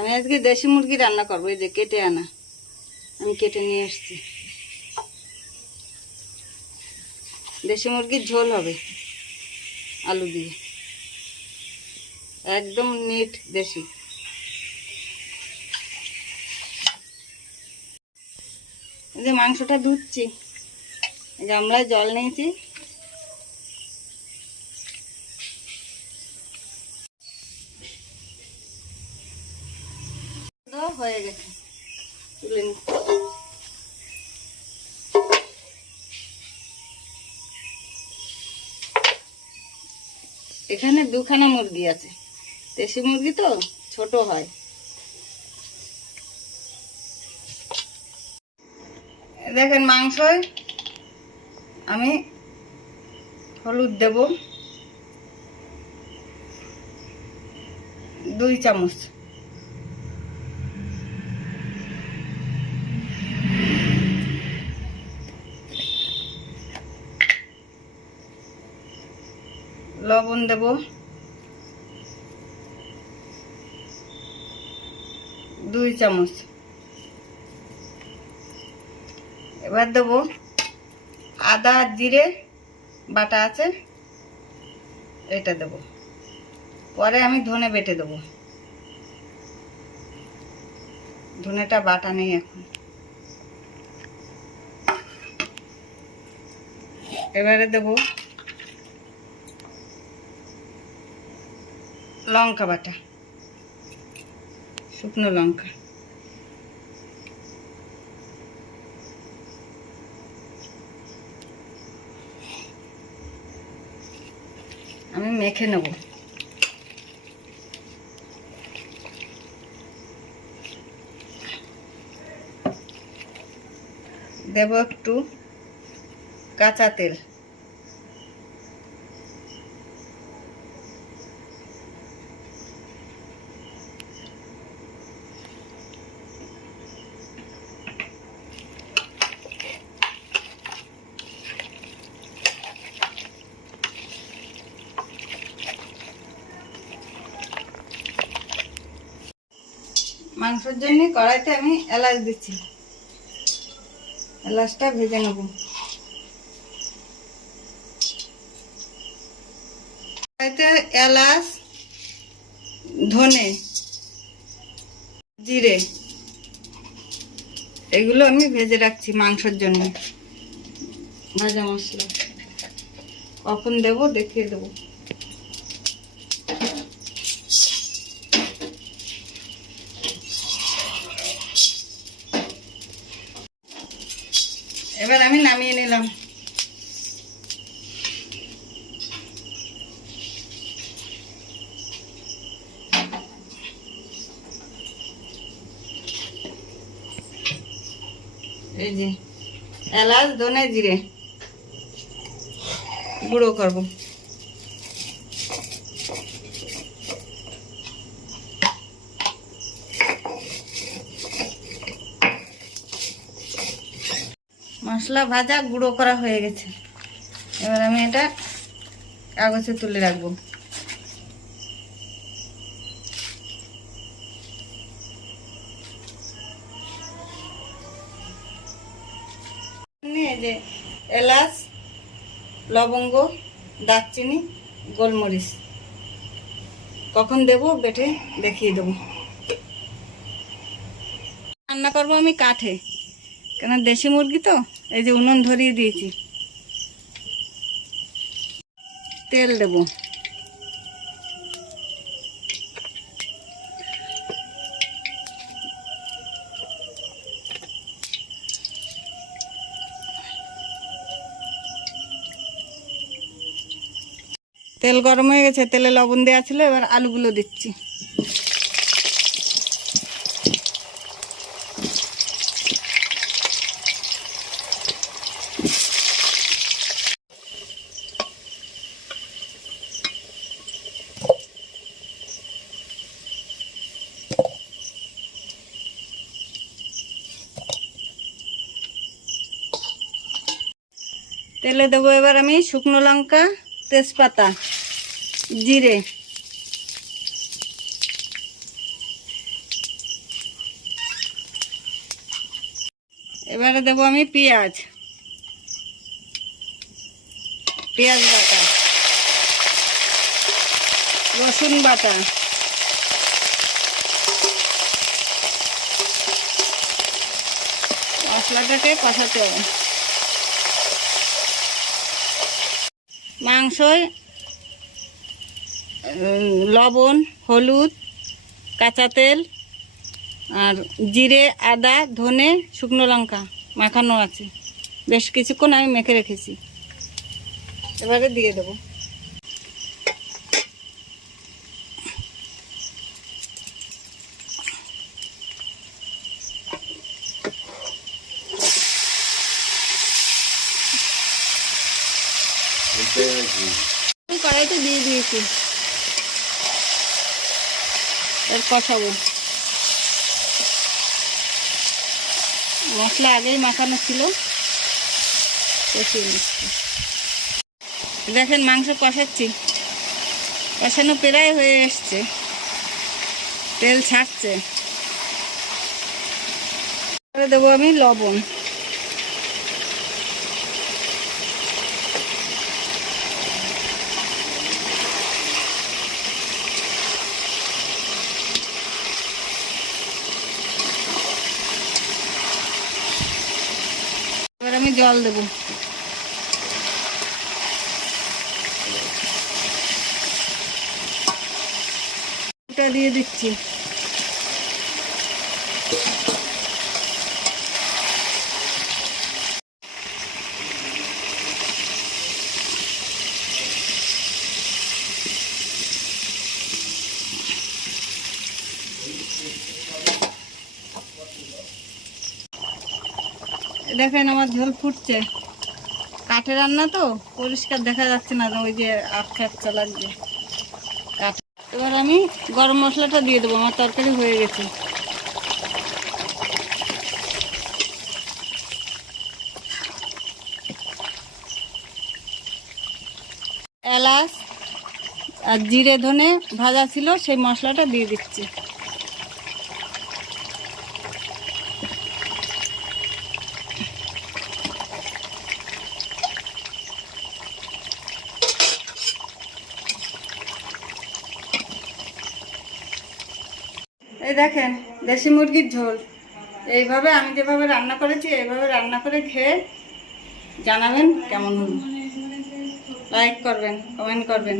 আমি আজকে দেশি মুরগি রান্না করবো। এই যে কেটে আনা, আমি কেটে নিয়ে এসেছি। দেশি মুরগির ঝোল হবে আলু দিয়ে, একদম নিট দেশি। এই যে মাংসটা ধুচ্ছি, গামলায় জল নিয়েছি। হয়ে গেছে, তুলে নি। এখানে দুখানা মুরগি আছে, দেশি মুরগি তো ছোট হয়। দেখেন মাংস, আমি হলুদ দেব 2 চামচ, লবণ দেব 2 চামচ। এবার দেব আদা জিরে বাটা আছে, এটা দেব। পরে আমি ধনে বেটে দেব, ধনেটা বাটা নেই এখন। এবারে দেব লঙ্কা বাটা, শুকনো লঙ্কা। আমি মেখে নেব। দেব একটু কাঁচা তেল, মাংসের জন্য কড়াইতে আমি এলাচ দিচ্ছি, এলাচটা ভেজে নেব। কড়াইতে এলাচ, ধনে, জিরে এগুলো আমি ভেজে রাখছি মাংসের জন্য, ভাজা মশলা। কখন দেব দেখিয়ে দেবো। এবার আমি নামিয়ে নিলাম। এই যে এলাচ ধনে জিরে গুঁড়ো করব। মশলা ভাজা গুঁড়ো করা হয়ে গেছে। এবার আমি এটা কাগজে তুলে রাখবো। এই যে এলাচ, লবঙ্গ, দারচিনি, গোলমরিচ কখন দেব বেটে দেখিয়ে দেবো। রান্না করবো আমি কাঠে, কেন দেশি মুরগি তো। এই যে উনুন ধরিয়ে দিয়েছি, তেল দেব। তেল গরম হয়ে গেছে, তেলে লবণ দেওয়া ছিল, এবার আলুগুলো দিচ্ছি। তেলে দেবো এবার আমি শুকনো লঙ্কা, তেজপাতা, জিরে, এবারে দেবো আমি পেঁয়াজ, পেঁয়াজ বাটা, রসুন বাটা, মশলাটাকে কষাতে হবে। মাংসয় লবণ, হলুদ, কাঁচা তেল আর জিরে, আদা, ধনে, শুকনো লঙ্কা মাখানো আছে। বেশ কিছুক্ষণ আমি মেখে রেখেছি। এবারে দিয়ে দেবো। কড়াইতে দিয়ে দিয়েছি, এর কষাবো। মশলা আগেই মাখানো ছিল, কষিয়ে নিচ্ছি। দেখেন মাংস কষাচ্ছি, কষানো প্রায় হয়ে এসছে, তেল ছাড়ছে। দেবো আমি লবণ, এবার আমি জল দেবো। এটা দিয়ে দিচ্ছি। দেখেন আমার ঝোল ফুটছে। কাঠে রান্না তো পরিষ্কার দেখা যাচ্ছে না, ওই যে আচ্ছা আচ্ছা লাগছে কাঠ। এবার আমি গরম মশলাটা দিয়ে দেবো, আমার তরকারি হয়ে গেছে। এলাচ আর জিরে ধনে ভাজা ছিল, সেই মশলাটা দিয়ে দিচ্ছি। এই দেখেন দেশি মুরগির ঝোল। এইভাবে আমি যেভাবে রান্না করেছি, এইভাবে রান্না করে খেয়ে জানাবেন কেমন হলো। লাইক করবেন, কমেন্ট করবেন।